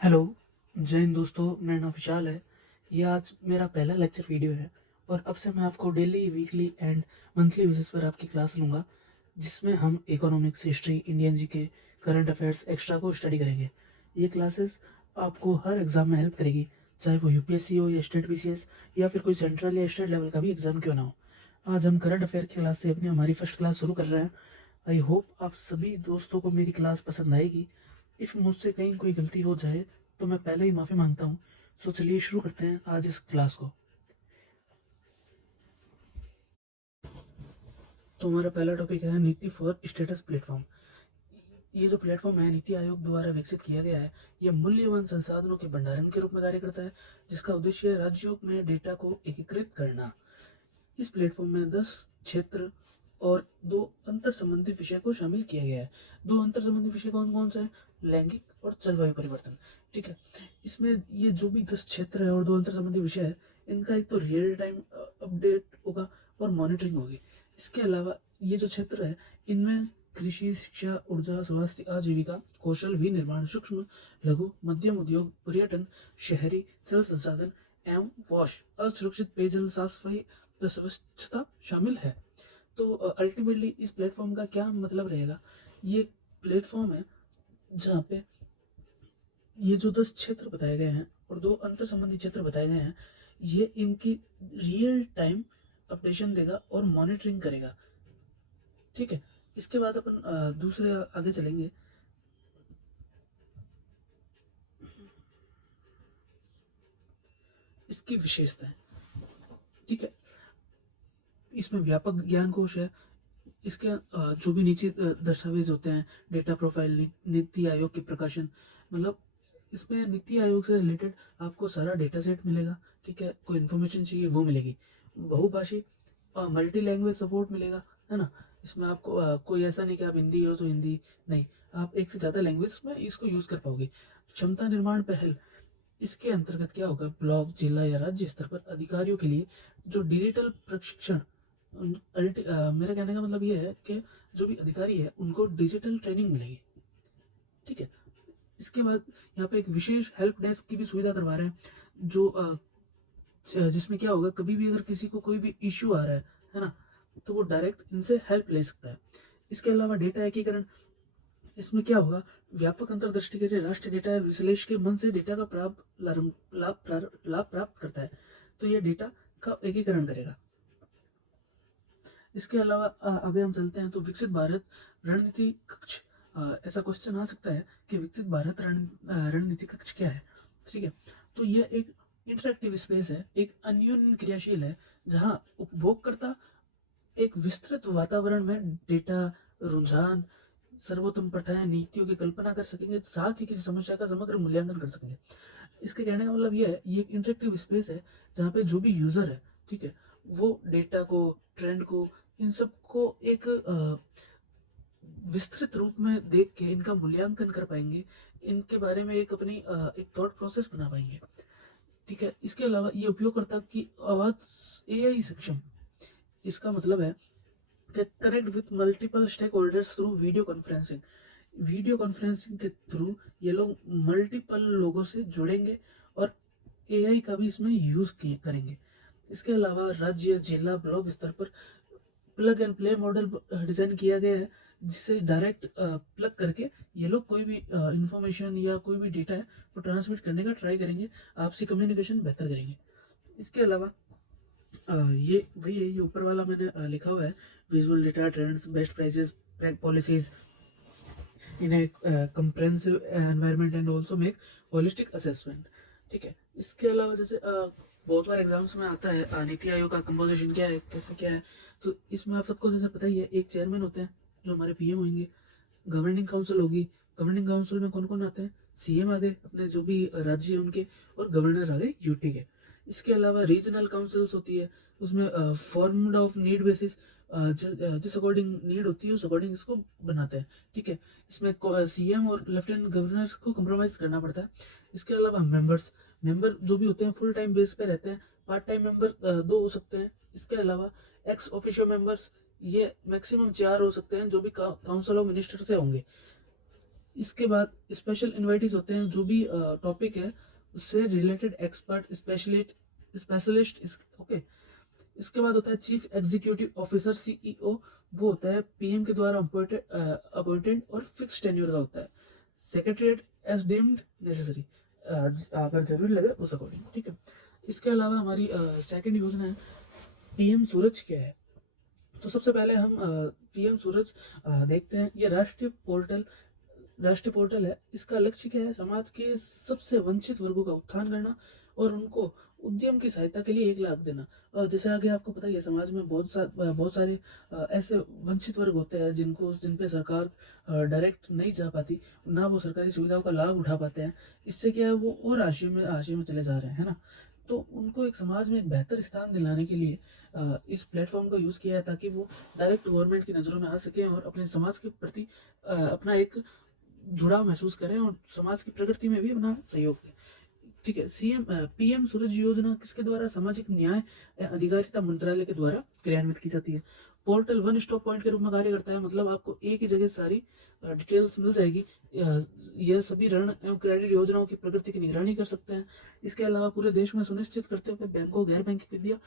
Hello, जय हिंद दोस्तों, मेरा नाम विशाल है। ये आज मेरा पहला लेक्चर वीडियो है और अब से मैं आपको daily, weekly and monthly basis पर आपकी क्लास लूँगा, जिसमें हम economics, history, Indian GK, current affairs extra को स्टडी करेंगे। ये क्लासेस आपको हर एग्ज़ाम में हेल्प करेगी, चाहे वो यूपीएससी हो या स्टेट बीसीएस या फिर कोई सेंट्रल या स्टेट लेवल का भी एग्ज़ाम क्यों ना हो। आज हम करंट अफेयर की क्लास से अपनी हमारी फर्स्ट क्लास शुरू कर रहे हैं। आई होप आप सभी दोस्तों को मेरी क्लास पसंद आएगी। इफ़ मुझसे कहीं कोई गलती हो जाए तो मैं पहले ही माफ़ी मांगता हूँ। तो चलिए शुरू करते हैं आज इस क्लास को। तो हमारा पहला टॉपिक है नीति फॉर स्टेटस प्लेटफॉर्म। ये जो प्लेटफॉर्म है नीति आयोग द्वारा विकसित किया गया है। यह मूल्यवान संसाधनों के भंडारण के रूप में कार्य करता है, जिसका उद्देश्य है राज्यों में डेटा को एकीकृत करना। इस प्लेटफॉर्म में 10 क्षेत्र और 2 अंतर संबंधित विषय को शामिल किया गया है। 2 अंतर संबंधित विषय कौन कौन से हैं? लैंगिक और जलवायु परिवर्तन। ठीक है, इसमें ये जो भी 10 क्षेत्र है और 2 अंतर संबंधित विषय है, इनका एक तो रियल टाइम अपडेट होगा और मॉनिटरिंग होगी। इसके अलावा ये जो क्षेत्र है, इनमें कृषि, शिक्षा, ऊर्जा, स्वास्थ्य, आजीविका, कौशल विनिर्माण, सूक्ष्म लघु मध्यम उद्योग, पर्यटन, शहरी जल संसाधन एवं वॉश, असुरक्षित पेयजल, साफ सफाई, तो स्वच्छता शामिल है। तो अल्टीमेटली इस प्लेटफॉर्म का क्या मतलब रहेगा? ये प्लेटफॉर्म है जहाँ पे ये जो 10 क्षेत्र बताए गए हैं और 2 अंतर संबंधी क्षेत्र बताए गए हैं, ये इनकी रियल टाइम अपडेशन देगा और मॉनिटरिंग करेगा। ठीक है, इसके बाद अपन दूसरे आगे चलेंगे। इसकी विशेषताएं। ठीक है, इसमें व्यापक ज्ञान कोश है। इसके जो भी नीचे दस्तावेज होते हैं, डेटा प्रोफाइल, नीति आयोग के प्रकाशन, मतलब इसमें नीति आयोग से रिलेटेड आपको सारा डेटा सेट मिलेगा। ठीक है, कोई इन्फॉर्मेशन चाहिए वो मिलेगी। बहुभाषी मल्टी लैंग्वेज सपोर्ट मिलेगा, है ना। इसमें आपको कोई ऐसा नहीं कि आप हिंदी हो तो हिंदी नहीं, आप एक से ज़्यादा लैंग्वेज में इसको यूज़ कर पाओगे। क्षमता निर्माण पहल, इसके अंतर्गत क्या होगा? ब्लॉक, जिला या राज्य स्तर पर अधिकारियों के लिए जो डिजिटल प्रशिक्षण, मेरा कहने का मतलब ये है कि जो भी अधिकारी है उनको डिजिटल ट्रेनिंग मिलेगी। ठीक है, इसके बाद यहाँ पे एक विशेष हेल्प डेस्क की भी सुविधा करवा रहे हैं, जो जिसमें क्या होगा, कभी भी अगर किसी को कोई भी इश्यू आ रहा है ना, तो वो डायरेक्ट इनसे हेल्प ले सकता है। इसके अलावा डेटा एकीकरण, इसमें क्या होगा? व्यापक अंतर्दृष्टि के लिए राष्ट्रीय डेटा विश्लेषक के मन से डेटा का लाभ प्राप्त करता है, तो ये डेटा का एकीकरण करेगा। इसके अलावा आगे हम चलते हैं तो विकसित भारत रणनीति कक्ष। ऐसा क्वेश्चन आ सकता है कि विकसित भारत रणनीति कक्ष क्या है? ठीक है, तो यह एक इंटरेक्टिव स्पेस है, एक अन्योन्य क्रियाशील है, जहां उपभोगकर्ता एक विस्तृत वातावरण में डेटा, रुझान, सर्वोत्तम प्रथाएं, नीतियों की कल्पना कर सकेंगे, साथ ही किसी समस्या का समग्र मूल्यांकन कर सकेंगे। इसके कहने का मतलब यह है, ये एक इंटरेक्टिव स्पेस है जहाँ पे जो भी यूजर है, ठीक है, वो डेटा को, ट्रेंड को, इन सब को एक विस्तृत रूप में देख के इनका मूल्यांकन कर पाएंगे, इनके बारे में एक अपनी एक थॉट प्रोसेस बना पाएंगे। ठीक है, इसके अलावा ये उपयोगकर्ता की आवाज एआई सक्षम। इसका मतलब है कि connect with multiple stakeholders through video conferencing. Video conferencing के थ्रू ये लोग मल्टीपल लोगों से जुड़ेंगे और एआई का भी इसमें यूज करेंगे। इसके अलावा राज्य, जिला, ब्लॉक स्तर पर plug and play model design किया गया है, जिसे डायरेक्ट प्लग करके ये लोग कोई भी इंफॉर्मेशन या कोई भी डेटा है वो ट्रांसमिट करने का ट्राई करेंगे, आपसी कम्युनिकेशन बेहतर करेंगे। इसके अलावा ये वही है, ये ऊपर वाला मैंने लिखा हुआ है, visual data, trends, best prices, policies in A comprehensive environment and also make holistic assessment. ठीक है, इसके अलावा जैसे बहुत बार एग्जाम्स में आता है नीति आयोग का कंपोजिशन क्या है, कैसे क्या है। तो इसमें आप सबको जैसे पता ही है, एक चेयरमैन होते हैं जो हमारे पीएम होंगे, गवर्निंग काउंसिल होगी, गवर्निंग काउंसिल में कौन कौन आते हैं? सीएम आ गए अपने जो भी राज्य है उनके, और गवर्नर आ गए यूटी के। इसके अलावा रीजनल काउंसिल्स होती है, उसमें फॉर्म्ड ऑफ नीड बेसिस, जिस अकॉर्डिंग नीड होती है उस अकॉर्डिंग इसको बनाते हैं। ठीक है, इसमें सीएम और लेफ्टिनेंट गवर्नर को कम्प्रोमाइज करना पड़ता है। इसके अलावा मेंबर जो भी होते हैं फुल टाइम बेस पे रहते हैं, पार्ट टाइम मेंबर 2 हो सकते हैं। इसके अलावा एक्स ऑफिशियो मेंबर्स, ये मैक्सिमम 4 हो सकते हैं, जो भी काउंसिल ऑफ मिनिस्टर से होंगे। इसके बाद स्पेशल इन्वाइटीज होते हैं, जो भी टॉपिक है उससे रिलेटेड एक्सपर्ट स्पेशलिस्ट। ओके। इसके बाद होता है चीफ एग्जीक्यूटिव ऑफिसर, सीईओ। वो होता है पीएम के द्वारा अपॉइंटेड और फिक्स टेन्योर का होता है। सेक्रेटरीट एज डीम्ड नेसेसरी, अगर जरूरी लगे उस अकॉर्डिंग, ठीक है। इसके अलावा हमारी सेकंड योजना है पीएम सूरज। क्या है? तो सबसे पहले हम पीएम सूरज देखते हैं। ये राष्ट्रीय पोर्टल है। इसका लक्ष्य क्या है? समाज के सबसे वंचित वर्गों का उत्थान करना और उनको उद्यम की सहायता के लिए 1 लाख देना। और जैसे आगे आपको पता ही है, समाज में बहुत सारे ऐसे वंचित वर्ग होते हैं जिन पे सरकार डायरेक्ट नहीं जा पाती, ना वो सरकारी सुविधाओं का लाभ उठा पाते हैं। इससे क्या है, वो और हाशिए में चले जा रहे हैं, है ना। तो उनको एक समाज में एक बेहतर स्थान दिलाने के लिए इस प्लेटफॉर्म का यूज़ किया है, ताकि वो डायरेक्ट गवर्नमेंट की नज़रों में आ सकें और अपने समाज के प्रति अपना एक जुड़ाव महसूस करें और समाज की प्रगति में भी अपना सहयोग दें, ठीक है। पीएम सूरज योजना किसके द्वारा? सामाजिक न्याय एवं अधिकारिता मंत्रालय के द्वारा क्रियान्वित की जाती है। पोर्टल वन स्टॉप पॉइंट के रूप में कार्य करता है, मतलब आपको एक ही जगह सारी डिटेल्स मिल जाएगी। यह सभी ऋण एवं क्रेडिट योजनाओं की प्रगति की निगरानी कर सकते हैं। इसके अलावा पूरे देश में सुनिश्चित करते हुए बैंकों, गैर बैंकिंग वित्तीय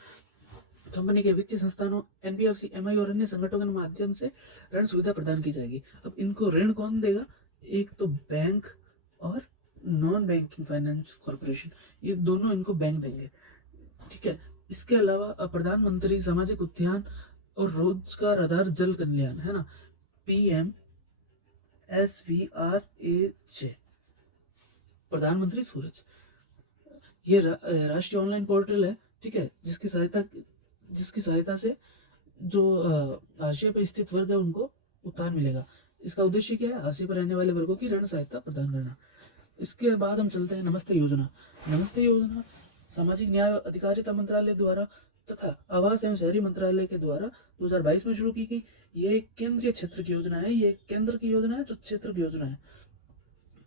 कंपनी के वित्तीय संस्थानों, एनबीएफसी, एमआई और अन्य संगठनों के माध्यम से ऋण सुविधा प्रदान की जाएगी। अब इनको ऋण कौन देगा? एक तो बैंक और नॉन बैंकिंग फाइनेंस कॉर्पोरेशन, ये दोनों इनको बैंक देंगे, ठीक है। इसके अलावा प्रधानमंत्री सामाजिक उत्थान और रोजगार आधार जल कल्याण, है ना, PMSVRAJ, प्रधानमंत्री सूरज। ये राष्ट्रीय ऑनलाइन पोर्टल है, ठीक है, जिसकी सहायता से जो हाशिए पर स्थित वर्ग है उनको उत्थान मिलेगा। इसका उद्देश्य क्या है? हाशिए पर रहने वाले वर्गों की ऋण सहायता प्रदान करना। इसके बाद हम चलते हैं नमस्ते योजना। नमस्ते योजना सामाजिक न्याय और अधिकारिता मंत्रालय द्वारा तथा आवास एवं शहरी मंत्रालय के द्वारा 2022 में शुरू की गई। ये एक केंद्रीय क्षेत्र की योजना है, ये केंद्र की योजना है जो क्षेत्र की योजना है।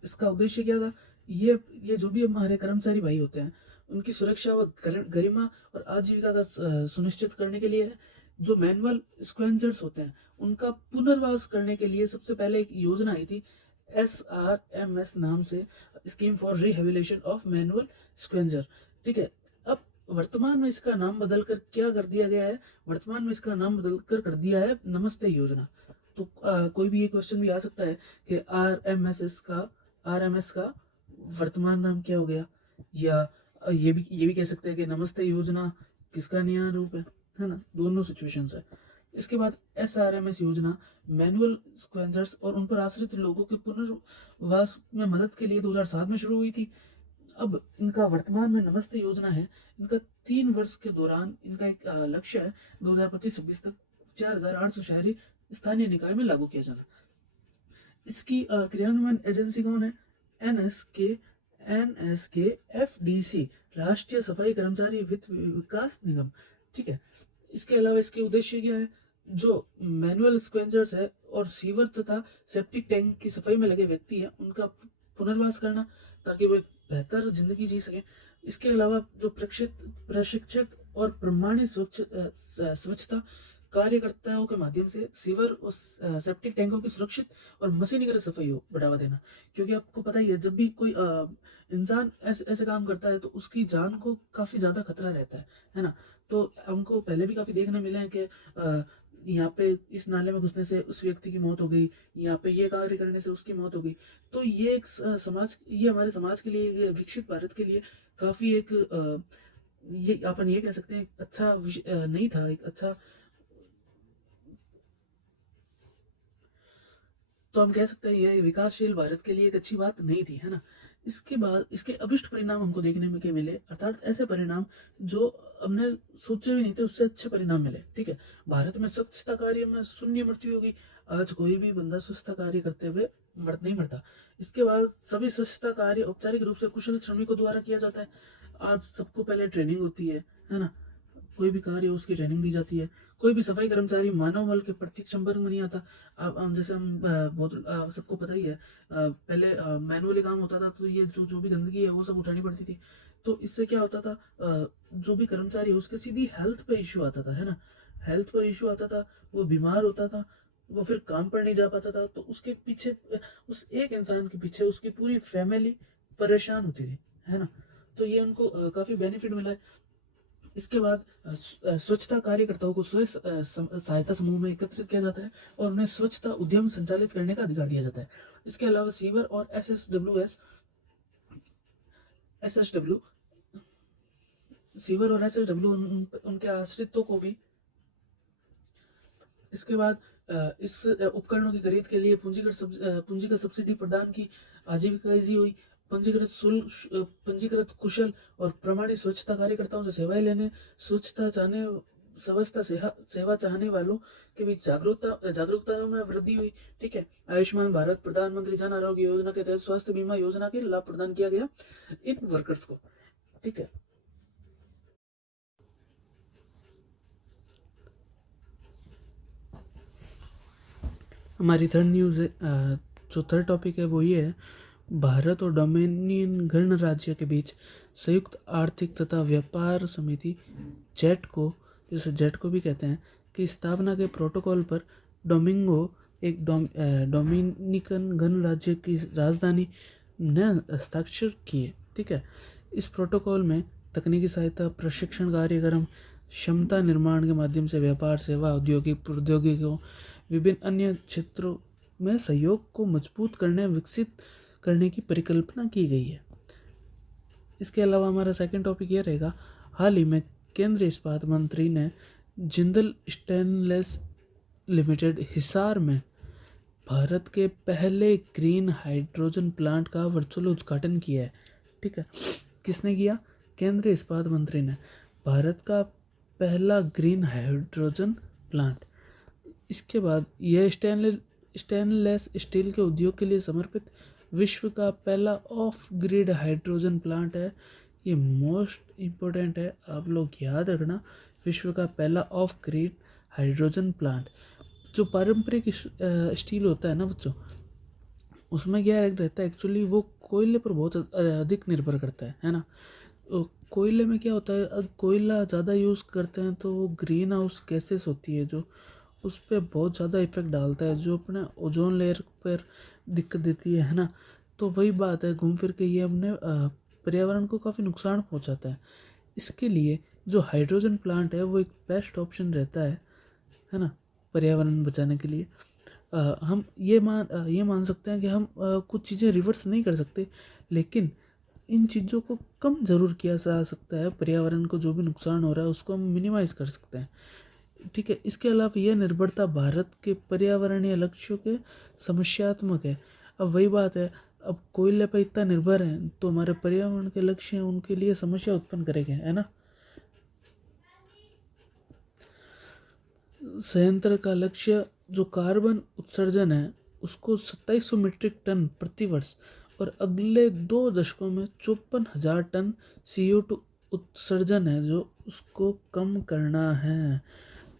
इसका उद्देश्य क्या था? ये जो भी हमारे कर्मचारी भाई होते हैं उनकी सुरक्षा व गरिमा और आजीविका का सुनिश्चित करने के लिए है। जो मैनुअल स्क्वेंजर्स होते हैं उनका पुनर्वास करने के लिए सबसे पहले एक योजना आई थी, SRMS नाम से, scheme for rehabilitation of manual scavenger, ठीक है। अब वर्तमान में इसका नाम बदलकर क्या कर दिया गया है? वर्तमान में इसका नाम बदलकर कर दिया है नमस्ते योजना। तो कोई भी ये क्वेश्चन भी आ सकता है कि RMS का वर्तमान नाम क्या हो गया, या ये भी कह सकते हैं कि नमस्ते योजना किसका नया रूप है ना। दोनों सिचुएशंस है। इसके बाद SRMS योजना मैनुअल स्क्वेंजर्स और उन पर आश्रित लोगों के पुनर्वास में मदद के लिए 2007 में शुरू हुई थी। अब इनका वर्तमान में नमस्ते योजना है, इनका 3 वर्ष के दौरान इनका एक लक्ष्य है 2025-26 तक 4800 शहरी स्थानीय निकाय में लागू किया जाना। इसकी क्रियान्वयन एजेंसी कौन है? NSK FDC, राष्ट्रीय सफाई कर्मचारी वित्त विकास निगम, ठीक है। इसके अलावा इसके उद्देश्य क्या है? जो मैनुअल स्क्वेंजर्स है और सीवर तथा सेप्टिक टैंक की सफाई में लगे व्यक्ति हैं उनका पुनर्वास करना, ताकि वो एक बेहतर जिंदगी जी सकें। इसके अलावा जो प्रशिक्षित और प्रमाणित स्वच्छता कार्यकर्ताओं के माध्यम से सीवर और सेप्टिक टैंकों की सुरक्षित और मशीनीकृत सफाई को बढ़ावा देना। क्योंकि आपको पता ही है, जब भी कोई इंसान ऐसे काम करता है तो उसकी जान को काफ़ी ज़्यादा खतरा रहता है ना। तो हमको पहले भी काफ़ी देखने मिले हैं कि यहाँ पे इस नाले में घुसने से उस व्यक्ति की मौत हो गई, यहाँ पे ये कार्य करने से उसकी मौत हो गई। तो ये एक ये हमारे समाज के लिए, ये विकसित भारत के लिए काफ़ी एक ये अपन ये कह सकते हैं अच्छा नहीं था, एक अच्छा, तो हम कह सकते हैं ये विकासशील भारत के लिए एक अच्छी बात नहीं थी, है ना। इसके बाद इसके अभिष्ट परिणाम हमको देखने में के मिले, अर्थात ऐसे परिणाम जो हमने सोचे भी नहीं थे, उससे अच्छे परिणाम मिले, ठीक है। भारत में स्वच्छता कार्य में शून्य मृत्यु होगी। आज कोई भी बंदा स्वच्छता कार्य करते हुए नहीं मरता। इसके बाद सभी स्वच्छता कार्य औपचारिक रूप से कुशल श्रमिकों द्वारा किया जाता है। आज सबको पहले ट्रेनिंग होती है ना। कोई भी कार्य हो उसकी ट्रेनिंग दी जाती है। कोई भी सफाई कर्मचारी मानव बल के प्रत्यक्ष संपर्क में नहीं आता। अब जैसे हम बहुत सबको पता ही है, पहले मैनुअली काम होता था, तो ये जो भी गंदगी है वो सब उठानी पड़ती थी। तो इससे क्या होता था, जो भी कर्मचारी है उसके सीधी हेल्थ पे इश्यू आता था, है ना। हेल्थ पर इश्यू आता था, वो बीमार होता था। वो फिर काम पर नहीं जा पाता था, तो उसके पीछे, उस एक इंसान के पीछे उसकी पूरी फैमिली परेशान होती थी, है ना। तो ये उनको काफ़ी बेनिफिट मिला है। इसके बाद स्वच्छता कार्यकर्ताओं को स्वयं सहायता समूह में एकत्रित किया जाता है और उन्हें स्वच्छता उद्यम संचालित करने का अधिकार दिया जाता है। इसके अलावा सीवर और एसएसडब्ल्यू सीवर और एसएसडब्ल्यू उनके आश्रितों को भी। इसके बाद इस उपकरणों की खरीद के लिए पूंजीगत सब्सिडी प्रदान की आजीविका ईजी हुई। पंजीकृत कुशल और प्रमाणित स्वच्छता कार्यकर्ताओं से सेवाएं लेने, स्वच्छता सेवा चाहने वालों के बीच जागरूकता में वृद्धि हुई। ठीक है। आयुष्मान भारत, प्रधानमंत्री जन आरोग्य योजना के तहत स्वास्थ्य बीमा योजना के लाभ प्रदान किया गया इन वर्कर्स को। ठीक है। हमारी थर्ड न्यूज़ है, जो थर्ड टॉपिक है वो ये है, भारत और डोमिनियन गणराज्य के बीच संयुक्त आर्थिक तथा व्यापार समिति जेटको, जिसे जेटको भी कहते हैं, की स्थापना के प्रोटोकॉल पर डोमिंगो, एक डोमिनिकन गणराज्य की राजधानी, ने हस्ताक्षर किए। ठीक है। इस प्रोटोकॉल में तकनीकी सहायता, प्रशिक्षण कार्यक्रम, क्षमता निर्माण के माध्यम से व्यापार, सेवा, औद्योगिक प्रौद्योगिकियों, विभिन्न अन्य क्षेत्रों में सहयोग को मजबूत करने, विकसित करने की परिकल्पना की गई है। इसके अलावा हमारा सेकंड टॉपिक ये रहेगा, हाल ही में केंद्रीय इस्पात मंत्री ने जिंदल स्टेनलेस लिमिटेड हिसार में भारत के पहले ग्रीन हाइड्रोजन प्लांट का वर्चुअल उद्घाटन किया है। ठीक है। किसने किया? केंद्रीय इस्पात मंत्री ने। भारत का पहला ग्रीन हाइड्रोजन प्लांट। इसके बाद यह स्टेनलेस स्टील के उद्योग के लिए समर्पित विश्व का पहला ऑफ ग्रिड हाइड्रोजन प्लांट है। ये मोस्ट इम्पोर्टेंट है, आप लोग याद रखना, विश्व का पहला ऑफ ग्रिड हाइड्रोजन प्लांट। जो पारंपरिक स्टील होता है ना बच्चों, उसमें क्या रहता है एक्चुअली, वो कोयले पर बहुत अधिक निर्भर करता है ना। कोयले में क्या होता है, अगर कोयला ज़्यादा यूज़ करते हैं तो वो ग्रीन हाउस गैसेस होती है जो उस पर बहुत ज़्यादा इफेक्ट डालता है, जो अपने ओजोन लेयर पर दिक्कत देती है ना। तो वही बात है, घूम फिर के ये अपने पर्यावरण को काफ़ी नुकसान पहुंचाता है। इसके लिए जो हाइड्रोजन प्लांट है वो एक बेस्ट ऑप्शन रहता है ना, पर्यावरण बचाने के लिए। हम ये मान सकते हैं कि हम कुछ चीज़ें रिवर्स नहीं कर सकते, लेकिन इन चीज़ों को कम ज़रूर किया जा सकता है। पर्यावरण को जो भी नुकसान हो रहा है उसको हम मिनिमाइज़ कर सकते हैं। ठीक है। इसके अलावा यह निर्भरता भारत के पर्यावरणीय लक्ष्यों के समस्यात्मक है। अब वही बात है, अब कोयले पर इतना निर्भर है तो हमारे पर्यावरण के लक्ष्य हैं उनके लिए समस्या उत्पन्न करेंगे, है ना। संयंत्र का लक्ष्य जो कार्बन उत्सर्जन है उसको 2700 मीट्रिक टन प्रति वर्ष और अगले 2 दशकों में 54,000 टन CO2 उत्सर्जन है जो उसको कम करना है।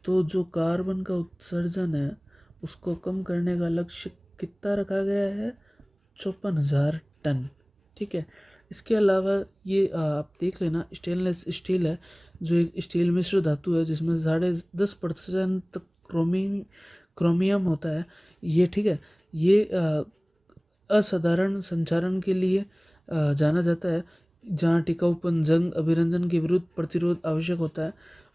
तो जो कार्बन का उत्सर्जन है उसको कम करने का लक्ष्य कितना रखा गया है? 54,000 टन। ठीक है। इसके अलावा ये आप देख लेना, स्टेनलेस स्टील है जो एक स्टील मिश्र धातु है जिसमें 10.5% क्रोमियम होता है ये। ठीक है। ये असाधारण संचारण के लिए जाना जाता है, जहाँ टिकाऊपन, जंग अभिरंजन के विरुद्ध प्रतिरोध आवश्यक होता है।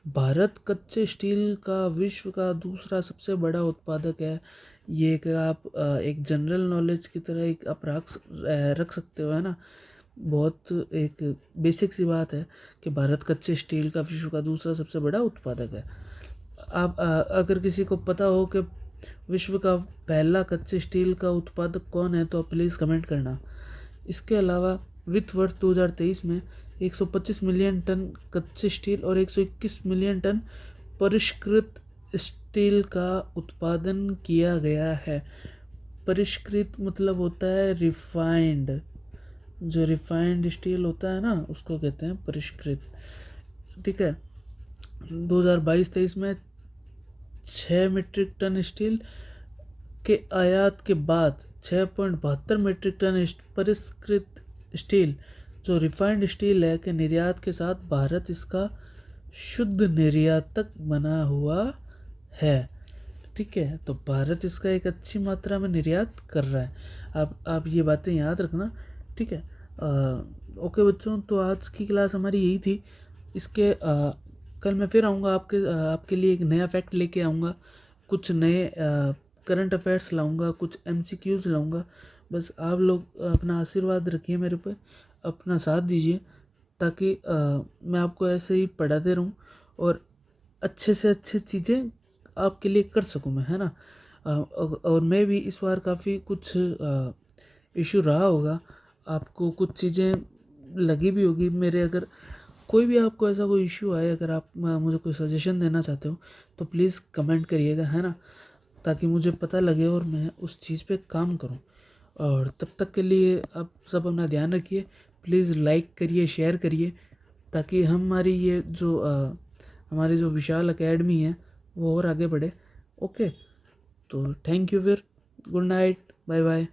भारत कच्चे स्टील का विश्व का दूसरा सबसे बड़ा उत्पादक है। ये एक आप एक जनरल नॉलेज की तरह एक आप रख सकते हो, है ना। बहुत एक बेसिक सी बात है कि भारत कच्चे स्टील का विश्व का दूसरा सबसे बड़ा उत्पादक है। आप अगर किसी को पता हो कि विश्व का पहला कच्चे स्टील का उत्पादक कौन है तो प्लीज़ कमेंट करना। इसके अलावा वित्त वर्ष 2023 में 125 मिलियन टन कच्चे स्टील और 121 मिलियन टन परिष्कृत स्टील का उत्पादन किया गया है। परिष्कृत मतलब होता है रिफाइंड। जो रिफाइंड स्टील होता है ना उसको कहते हैं परिष्कृत। ठीक है। 2022-23 में 6 मीट्रिक टन स्टील के आयात के बाद 6.72 मीट्रिक टन परिष्कृत स्टील जो रिफाइंड स्टील है के निर्यात के साथ भारत इसका शुद्ध निर्यातक बना हुआ है। ठीक ठीक है। तो भारत इसका एक अच्छी मात्रा में निर्यात कर रहा है। आप ये बातें याद रखना, ठीक है। ओके बच्चों, तो आज की क्लास हमारी यही थी। इसके कल मैं फिर आऊँगा आपके लिए एक नया फैक्ट लेके आऊँगा, कुछ नए करंट अफेयर्स लाऊँगा, कुछ MCQs लाऊँगा। बस आप लोग अपना आशीर्वाद रखिए मेरे पे, अपना साथ दीजिए, ताकि मैं आपको ऐसे ही पढ़ाते रहूँ और अच्छे से अच्छे चीज़ें आपके लिए कर सकूँ मैं, है ना। और मैं भी इस बार काफ़ी कुछ इशू रहा होगा, आपको कुछ चीज़ें लगी भी होगी मेरे। अगर कोई भी आपको ऐसा कोई इशू आए, अगर आप मुझे कोई सजेशन देना चाहते हो तो प्लीज़ कमेंट करिएगा, है ना, ताकि मुझे पता लगे और मैं उस चीज़ पे काम करूँ। और तब तक के लिए आप सब अपना ध्यान रखिए, प्लीज़ लाइक करिए, शेयर करिए, ताकि हमारी जो विशाल एकेडमी है वो और आगे बढ़े। ओके, तो थैंक यू फिर, गुड नाइट, बाय बाय।